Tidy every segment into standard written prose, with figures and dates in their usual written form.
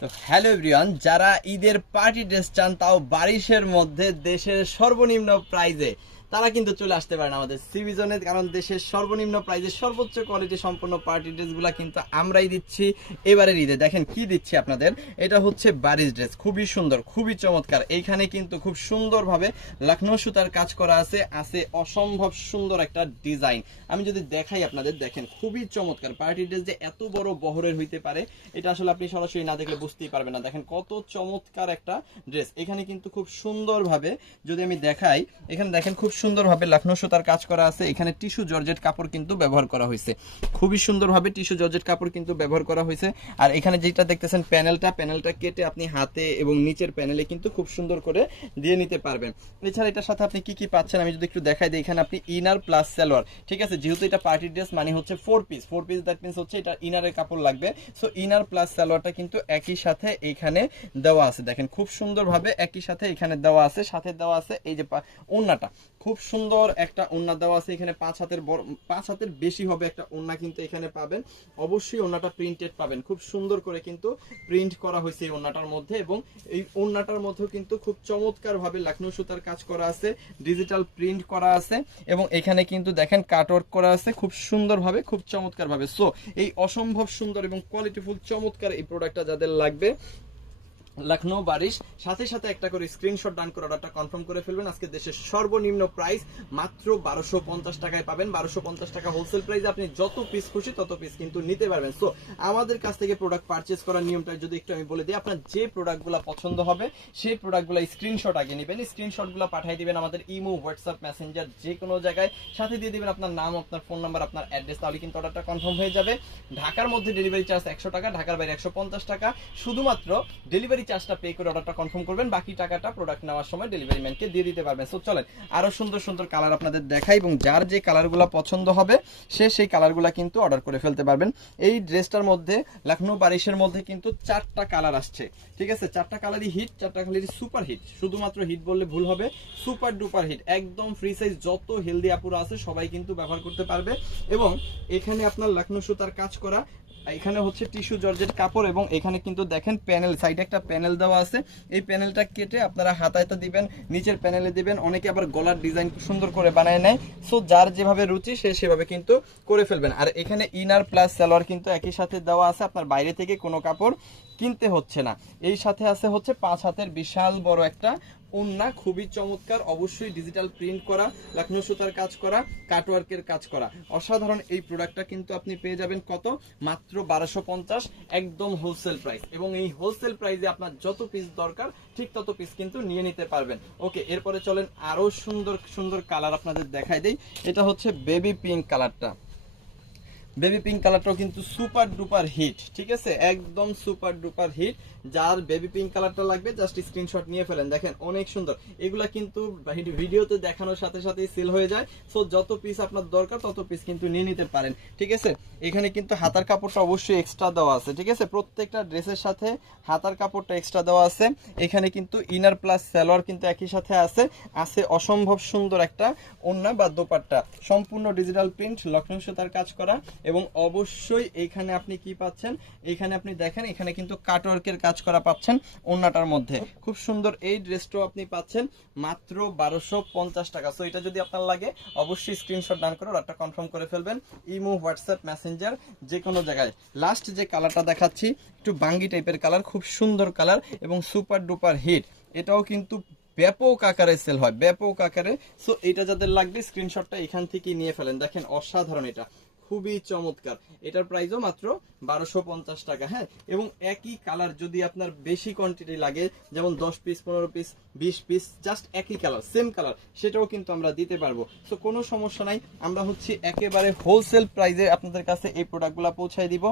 তো hello everyone, যারা ঈদের পার্টি ড্রেস চান তাও বারিশের মধ্যে দেশের সর্বনিম্ন প্রাইজে, তারা কিন্তু চলে আসতে পারেন আমাদের সিবি জোনে। কারণ দেশের সর্বনিম্ন প্রাইজে সর্বোচ্চ কোয়ালিটি সম্পন্ন পার্টি ড্রেসগুলো কিন্তু আমরাই দিচ্ছি এবারের ঈদে। দেখেন কি দিচ্ছি আপনাদের, এটা হচ্ছে বারিশ ড্রেস, খুবই সুন্দর, খুবই চমৎকার। এইখানে কিন্তু খুব সুন্দরভাবে লখনৌ সুতার কাজ করা আছে অসম্ভব সুন্দর একটা ডিজাইন। আমি যদি দেখাই আপনাদের, দেখেন খুবই চমৎকার। পার্টি ড্রেস যে এত বড় বহরের হইতে পারে এটা আসলে আপনি সরাসরি না দেখলে বুঝতেই পারবেন না। দেখেন কত চমৎকার একটা ড্রেস। এখানে কিন্তু খুব সুন্দরভাবে যদি আমি দেখাই, এখানে দেখেন খুব সুন্দরভাবে লখনৌ সুতার কাজ করা আছে। এখানে টিস্যু জর্জেট কাপড় কিন্তু ব্যবহার করা হয়েছে, খুবই সুন্দরভাবে টিস্যু জর্জেট কাপড় কিন্তু ব্যবহার করা হয়েছে। আর এখানে যেটা দেখতেছেন প্যানেলটা কেটে আপনি হাতে এবং নিচের প্যানেলে কিন্তু খুব সুন্দর করে দিয়ে নিতে পারবেন। এছাড়া এটার সাথে আপনি কি কি পাচ্ছেন আমি যদি একটু দেখাই দিই, এখানে আপনি ইনার প্লাস সালোয়ার, ঠিক আছে, যেহেতু এটা পার্টি ড্রেস মানে হচ্ছে ফোর পিস, দ্যাট মিনস হচ্ছে এটা ইনারের কাপড় লাগবে। সো ইনার প্লাস সালোয়ারটা কিন্তু একই সাথে এইখানে দেওয়া আছে। দেখেন খুব সুন্দরভাবে একই সাথে এখানে দেওয়া আছে, সাথে দেওয়া আছে এই যে ওড়নাটা, খুব সুন্দর একটা ওড়না দেওয়া আছে। এখানে 5 হাতের বেশি হবে একটা ওড়না কিন্তু এখানে পাবেন। অবশ্যই ওড়নাটা প্রিন্টেড পাবেন, খুব সুন্দর করে কিন্তু প্রিন্ট করা হয়েছে এই ওড়নাটার মধ্যে। এবং এই ওড়নাটার মধ্যেও কিন্তু খুব চমৎকার ভাবে লখনৌ সুতার কাজ করা আছে, ডিজিটাল প্রিন্ট করা আছে এবং এখানে কিন্তু দেখেন কাটওয়ার্ক করা আছে খুব সুন্দরভাবে, খুব চমৎকার ভাবে। সো এই অসম্ভব সুন্দর এবং কোয়ালিটিফুল চমৎকার এই প্রোডাক্টটা যাদের লাগবে, লখনৌ বারিশ, সাথে সাথে একটা করে স্ক্রিনশট ডান করে অর্ডারটা কনফার্ম করে ফেলবেন। আজকে দেশের সর্বনিম্ন প্রাইস মাত্র 1250 টাকায় পাবেন। 1250 টাকা হোলসেল প্রাইসে আপনি যত পিস খুশি তত পিস কিন্তু নিতে পারবেন। সো আমাদের কাছ থেকে প্রোডাক্ট পারচেজ করার নিয়মটা যদি একটু আমি বলে দিই, আপনার যে প্রোডাক্টগুলো পছন্দ হবে সেই প্রোডাক্টগুলো স্ক্রিনশট আগে নেবেন, স্ক্রিনশটগুলো পাঠিয়ে দিবেন আমাদের ইমো, হোয়াটসঅ্যাপ, মেসেঞ্জার যে কোনো জায়গায়, সাথে দিয়ে দিবেন আপনার নাম, আপনার ফোন নাম্বার, আপনার অ্যাড্রেস, তাহলে কিন্তু অর্ডারটা কনফার্ম হয়ে যাবে। ঢাকার মধ্যে ডেলিভারি চার্জ 100 টাকা, ঢাকার বাইরে 150 টাকা। শুধুমাত্র ডেলিভারি চার্জটা পে করে অর্ডারটা কনফার্ম করবেন, বাকি টাকাটা প্রোডাক্ট নেওয়ার সময় ডেলিভারি ম্যানকে দিয়ে দিতে পারবেন। সো চলেন আরো সুন্দর সুন্দর কালার আপনাদের দেখাই এবং যার যে কালারগুলো পছন্দ হবে সে সেই কালারগুলো কিন্তু অর্ডার করে ফেলতে পারবেন। এই ড্রেসটার মধ্যে লখনৌ বারিশের মধ্যে কিন্তু 4টা কালার আসছে, ঠিক আছে, 4টা কালারই হিট, 4টা কালারই সুপার হিট। শুধুমাত্র হিট বললে ভুল হবে, সুপার ডুপার হিট, একদম ফ্রি সাইজ। যত হেলদি আপুরা আছে সবাই কিন্তু ব্যবহার করতে পারবে। এবং এখানে আপনার লখনৌ সুতার কাজ করা, এখানে হচ্ছে টিস্যু জর্জেট কাপড় এবং এখানে কিন্তু দেখেন প্যানেল, সাইডে একটা প্যানেল দেওয়া আছে। এই প্যানেলটা কেটে আপনারা হাতায়টা দিবেন, নিচের প্যানেলে দিবেন। অনেকে আবার গলার ডিজাইন সুন্দর করে বানায় নেয়। সো যার যেভাবে রুচি সে সেভাবে কিন্তু করে ফেলবেন। আর এখানে ইনার প্লাস সালোয়ার কিন্তু একই সাথে দেওয়া আছে, আপনার বাইরে থেকে কোনো কাপড় কিনতে হচ্ছে না। এই সাথে আছে হচ্ছে 5 হাতের বিশাল বড় একটা ওড়না, খুবই চমৎকার। অবশ্যই ডিজিটাল প্রিন্ট করা, লখনৌ সুতার কাজ করা, কাটওয়ার্কের কাজ করা, অসাধারণ এই প্রোডাক্টটা কিন্তু আপনি পেয়ে যাবেন কত, মাত্র 1250, একদম হোলসেল প্রাইস। এবং এই হোলসেল প্রাইসে আপনার যত পিস দরকার ঠিক তত পিস কিন্তু নিয়ে নিতে পারবেন। ওকে, এরপরে চলেন আরো সুন্দর সুন্দর কালার আপনাদের দেখাই দেই। এটা হচ্ছে বেবি পিঙ্ক কালারটা। বেবি পিঙ্ক কালারটাও কিন্তু সুপার ডুপার হিট, ঠিক আছে, একদম সুপার ডুপার হিট। যার বেবি পিঙ্ক কালারটা লাগবে জাস্ট স্ক্রিনশট নিয়ে ফেলেন। দেখেন অনেক সুন্দর, এগুলা কিন্তু ভিডিওতে দেখানোর সাথে সাথেই সেল হয়ে যায়। সো যত পিস আপনার দরকার তত পিস কিন্তু নিয়ে নিতে পারেন, ঠিক আছে। এখানে কিন্তু হাতার কাপড়টা অবশ্যই এক্সট্রা দেওয়া আছে, ঠিক আছে, প্রত্যেকটা ড্রেসের সাথে হাতার কাপড়টা এক্সট্রা দেওয়া আছে। এখানে কিন্তু ইনার প্লাস সালোয়ার কিন্তু একই সাথে আছে অসম্ভব সুন্দর একটা ওড়না বা দোপাট্টা, সম্পূর্ণ ডিজিটাল প্রিন্ট, লখনৌ সুতার কাজ করা। এবং অবশ্যই এখানে আপনি কি পাচ্ছেন, এখানে আপনি দেখেন এখানে কিন্তু কাটওয়ার্কের কাজ করা পাচ্ছেন ওড়নাটার মধ্যে, খুব সুন্দর। এই ড্রেসটাও আপনি পাচ্ছেন মাত্র 1250 টাকা। সো এটা যদি আপনার লাগে অবশ্যই স্ক্রিনশট ডান করে অর্ডারটা কনফার্ম করে ফেলবেন, ইমো, হোয়াটসঅ্যাপ, মেসেঞ্জার যে কোনো জায়গায়। লাস্ট যে কালারটা দেখাচ্ছি একটু বাঙ্গি টাইপের কালার, খুব সুন্দর কালার এবং সুপার ডুপার হিট। এটাও কিন্তু ব্যাপক আকারে সেল হয়, ব্যাপক আকারে। সো এটা যাদের লাগবে স্ক্রিনশটটা এখান থেকে নিয়ে ফেলেন। দেখেন অসাধারণ, এটা খুবই চমৎকার। এটার প্রাইসও মাত্র 1250 টাকা। হ্যাঁ, এবং একই কালার যদি আপনার বেশি কোয়ান্টিটি লাগে, যেমন 10 পিস, 15 পিস, 20 পিস, জাস্ট একই কালার, সেম কালার, সেটাও কিন্তু আমরা দিতে পারবো। সো কোনো সমস্যা নাই, আমরা হচ্ছে একেবারে হোলসেল প্রাইসে আপনাদের কাছে এই প্রোডাক্টগুলো পৌঁছায় দিব।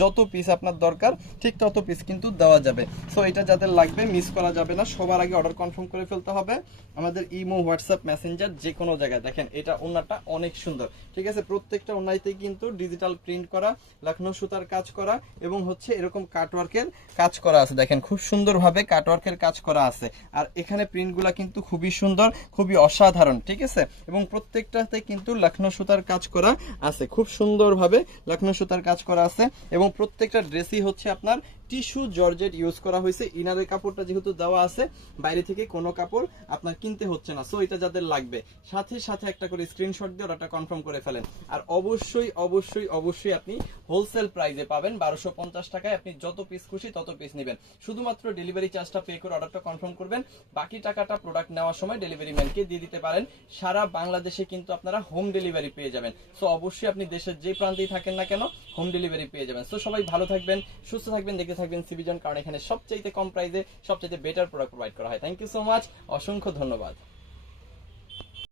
যত পিস আপনার দরকার ঠিক তত পিস কিন্তু দেওয়া যাবে। সো এটা যাদের লাগবে মিস করা যাবে না, সবার আগে অর্ডার কনফার্ম করে ফেলতে হবে আমাদের ইমো, হোয়াটসঅ্যাপ, মেসেঞ্জার যে কোনো জায়গায়। দেখেন এটা ওড়নাটা অনেক সুন্দর, ঠিক আছে, প্রত্যেকটা ওড়নাইতে কিন্তু ডিজিটাল প্রিন্ট করা, লখনৌ সুতার কাজ করা এবং হচ্ছে এরকম কাটওয়ার্কের কাজ করা আছে। দেখেন খুব সুন্দরভাবে কাটওয়ার্কের কাজ করা আছে। আর এখানে প্রিন্টগুলো কিন্তু খুবই সুন্দর, খুবই অসাধারণ, ঠিক আছে। এবং প্রত্যেকটাতে কিন্তু লখনৌ সুতার কাজ করা আছে, খুব সুন্দরভাবে লখনৌ সুতার কাজ করা আছে। এবং প্রত্যেকটা ড্রেসই হচ্ছে আপনার টিস্যু জর্জেট ইউজ করা হয়েছে। ইনারের কাপড়টা যেহেতু দেওয়া আছে, বাইরে থেকে কোনো কাপড় আপনার কিনতে হচ্ছে না। সো এটা যাদের লাগবে সাথে সাথে একটা করে স্ক্রিনশট দিয়ে অর্ডারটা কনফার্ম করে ফেলেন। আর অবশ্যই অবশ্যই অবশ্যই আপনি হোলসেল প্রাইসে পাবেন 1250 টাকায়। আপনি যত পিস খুশি তত পিস নেবেন, শুধুমাত্র ডেলিভারি চার্জটা পে করে অর্ডারটা কনফার্ম করবেন। বাকি টাকাটা প্রোডাক্ট নেওয়ার সময় ডেলিভারি ম্যানকে দিয়ে দিতে পারেন। সারা বাংলাদেশে কিন্তু আপনারা হোম ডেলিভারি পেয়ে যাবেন। সো অবশ্যই আপনি দেশের যে প্রান্তেই থাকেন না কেন হোম ডেলিভারি পেয়ে যাবেন। সো সবাই ভালো থাকবেন, সুস্থ থাকবেন, দেখতে থাকবেন সিবিজন, কারণ এখানে সবচাইতে কম প্রাইসে সবচাইতে বেটার প্রোডাক্ট প্রোভাইড করা হয়। থ্যাংক ইউ সো মাচ, অসংখ্য ধন্যবাদ।